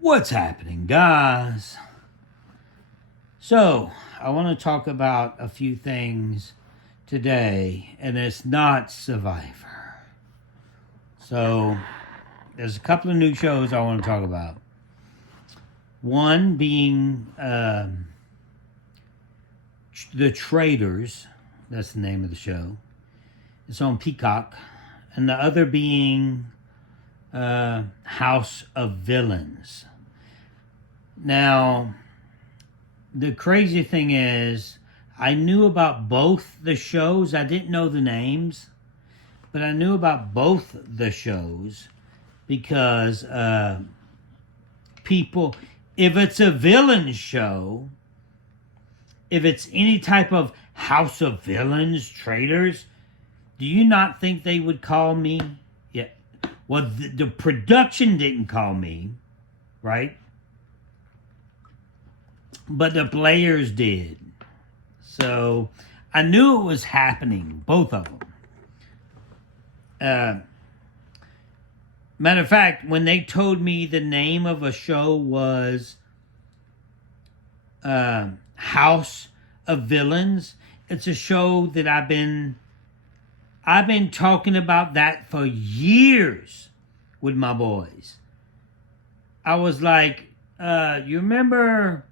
What's happening, guys? So, I want to talk about a few things today, and it's not Survivor. So, there's a couple of new shows I want to talk about. One being The Traitors. That's the name of the show. It's on Peacock. And the other being House of Villains. Now, the crazy thing is, I knew about both the shows. I didn't know the names, but I knew about both the shows because people, if it's a villain show, if it's any type of House of Villains, traitors, do you not think they would call me? Yeah. Well, the production didn't call me, right? But the players did. So I knew it was happening, both of them. Matter of fact, when they told me the name of a show was House of Villains, it's a show that I've been talking about that for years with my boys. I was like, you remember,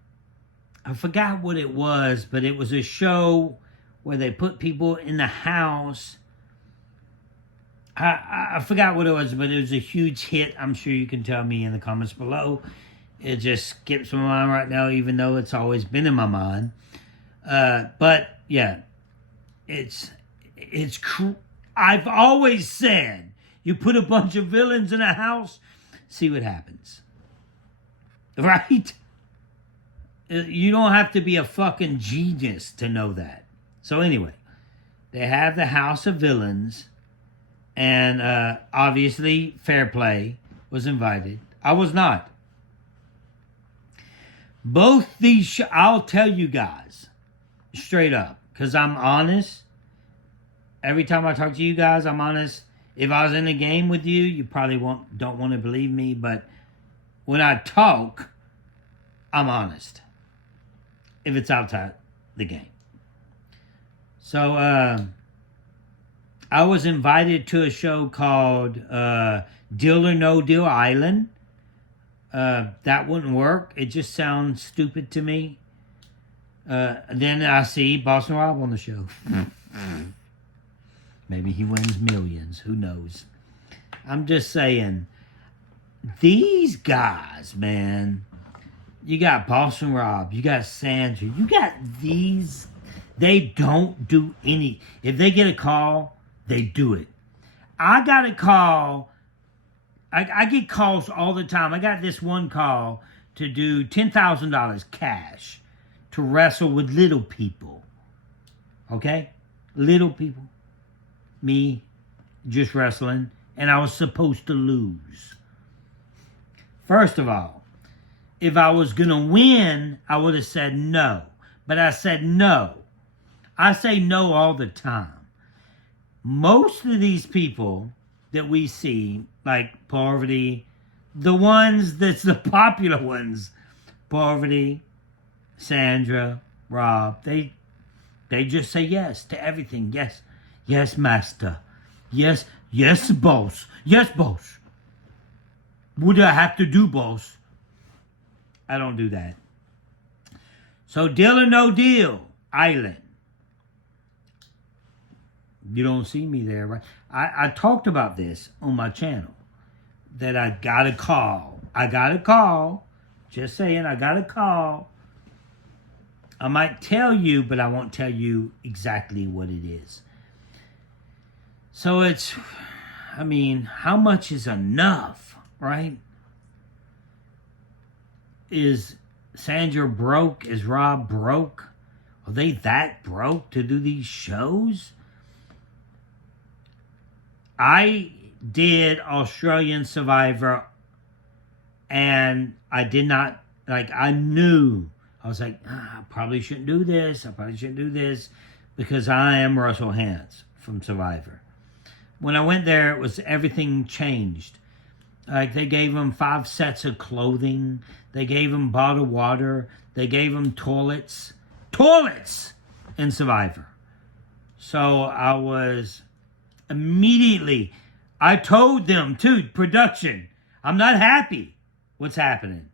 I forgot what it was, but it was a show where they put people in the house. I forgot what it was, but it was a huge hit. I'm sure you can tell me in the comments below. It just skips my mind right now, even though it's always been in my mind. But yeah, I've always said, you put a bunch of villains in a house, see what happens. Right? You don't have to be a fucking genius to know that. So anyway, they have the House of Villains, and obviously Fair Play was invited. I was not. Both these, I'll tell you guys straight up, because I'm honest. Every time I talk to you guys, I'm honest. If I was in a game with you, you probably don't want to believe me, but when I talk, I'm honest. If it's outside the game. So, I was invited to a show called Deal or No Deal Island. That wouldn't work. It just sounds stupid to me. Then I see Boston Rob on the show. Maybe he wins millions. Who knows? I'm just saying, these guys, man. You got Boston Rob. You got Sandra. You got these. They don't do any. If they get a call, they do it. I got a call. I get calls all the time. I got this one call to do $10,000 cash to wrestle with little people. Okay? Little people. Me just wrestling. And I was supposed to lose. First of all, if I was going to win, I would have said no. But I said no. I say no all the time. Most of these people that we see, like Poverty, the ones that's the popular ones, Poverty, Sandra, Rob, they just say yes to everything. Yes. Yes, master. Yes. Yes, boss. Yes, boss. What do I have to do, boss? I don't do that. So, Deal or No Deal Island. You don't see me there, right? I talked about this on my channel. That I got a call. Just saying, I got a call. I might tell you, but I won't tell you exactly what it is. So it's, I mean, how much is enough, right? Is Sandra broke? Is Rob broke? Are they that broke to do these shows? I did Australian Survivor, and I did not, I knew. I was like, I probably shouldn't do this. Because I am Russell Hantz from Survivor. When I went there, everything changed. Like they gave them 5 sets of clothing. They gave them bottled water. They gave them toilets. Toilets in Survivor. So I was immediately, I told them too, production, I'm not happy what's happening.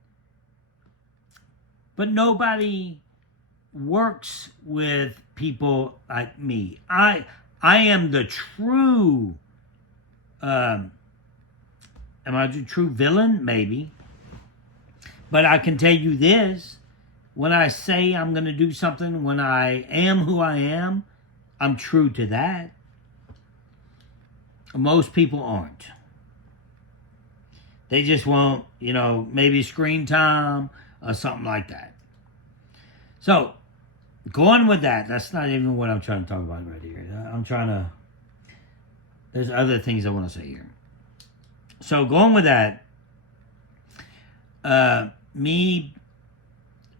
But nobody works with people like me. I am the true, am I the true villain? Maybe. But I can tell you this, when I say I'm going to do something, when I am who I am, I'm true to that. Most people aren't. They just want, maybe screen time or something like that. So, going with that, that's not even what I'm trying to talk about right here. There's other things I want to say here. So, going with that,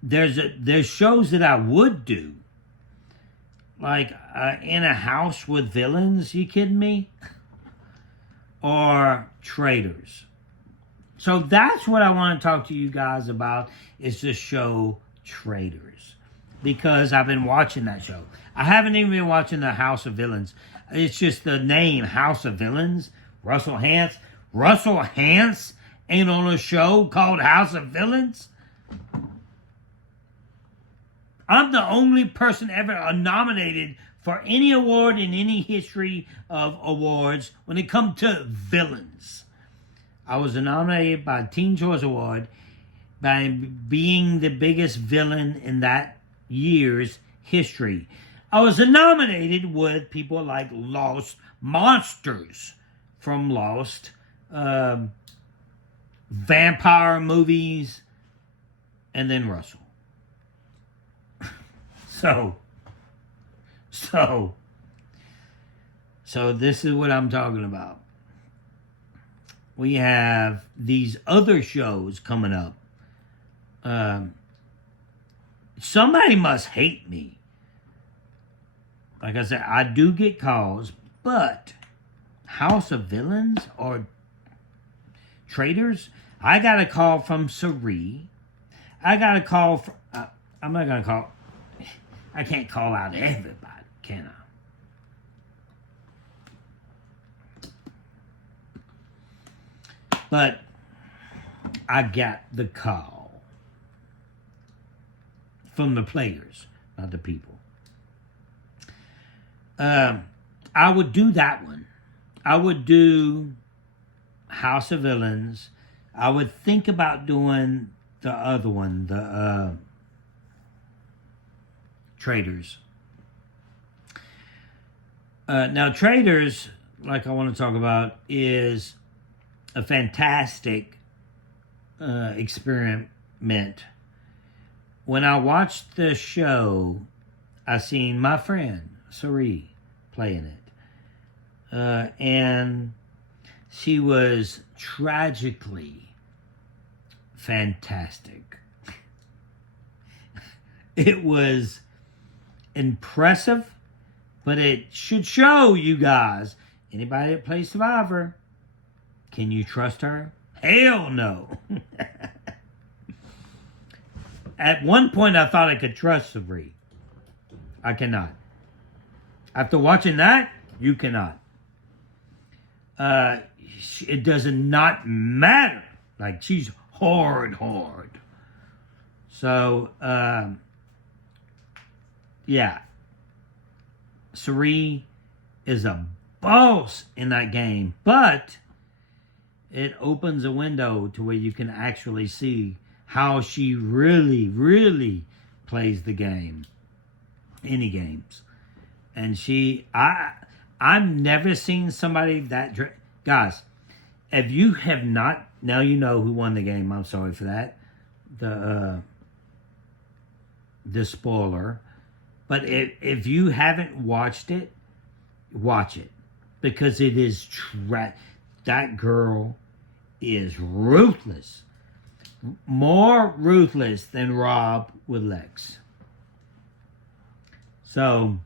there's shows that I would do. Like, In a House with Villains, you kidding me? Or Traitors. So that's what I want to talk to you guys about, is the show Traitors. Because I've been watching that show. I haven't even been watching the House of Villains. It's just the name, House of Villains. Russell Hantz. Russell Hantz ain't on a show called House of Villains? I'm the only person ever nominated for any award in any history of awards when it comes to villains. I was nominated by Teen Choice Award by being the biggest villain in that year's history. I was nominated with people like Lost Monsters from Lost, vampire movies, and then Russell. So this is what I'm talking about. We have these other shows coming up. Somebody must hate me. Like I said, I do get calls, but House of Villains or Traitors, I got a call from Sari. I got a call from, I'm not going to call, I can't call out everybody, can I? But I got the call from the players, not the people. I would do that one. I would do House of Villains. I would think about doing the other one, the Traitors. Now, Traitors, like I want to talk about, is a fantastic experiment. When I watched the show, I seen my friend Sari playing it, and she was tragically fantastic. It was impressive, but it should show you guys, anybody that plays Survivor, can you trust her? Hell no. At one point, I thought I could trust Sari. I cannot. After watching that, you cannot. It does not matter. Like, she's hard. So, yeah. Sari is a boss in that game, but it opens a window to where you can actually see how she really plays the game. Any games. And I've never seen somebody that... Guys, if you have not... Now you know who won the game. I'm sorry for that. The spoiler. But if you haven't watched it, watch it. Because it is... that girl is ruthless. More ruthless than Rob with Lex. So,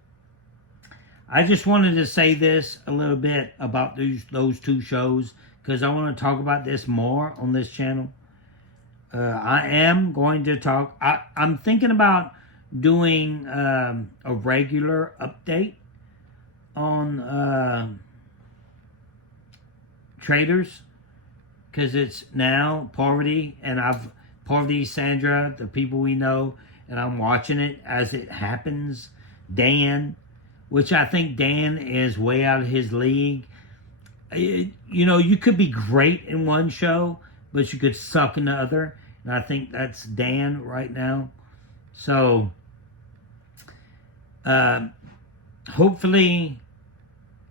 I just wanted to say this a little bit about those two shows, because I want to talk about this more on this channel. I am going to talk. I'm thinking about doing a regular update on traitors, because it's now Poverty, and Poverty, Sandra, the people we know, and I'm watching it as it happens. Dan, which I think Dan is way out of his league. You know, you could be great in one show, but you could suck in the other. And I think that's Dan right now. So, hopefully,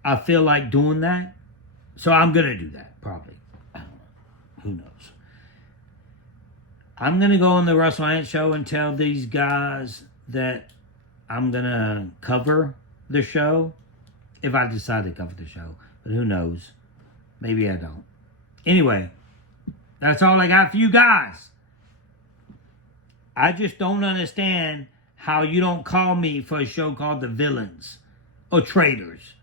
I feel like doing that. So I'm going to do that, probably. I don't know. Who knows? I'm going to go on the Russell Ant Show and tell these guys that I'm going to cover the show. If I decide to cover the show. But who knows? Maybe I don't. Anyway, that's all I got for you guys. I just don't understand how you don't call me for a show called The Villains or Traitors.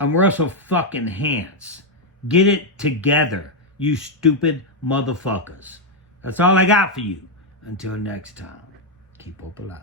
I'm Russell fucking Hantz. Get it together, you stupid motherfuckers. That's all I got for you. Until next time, keep hope alive.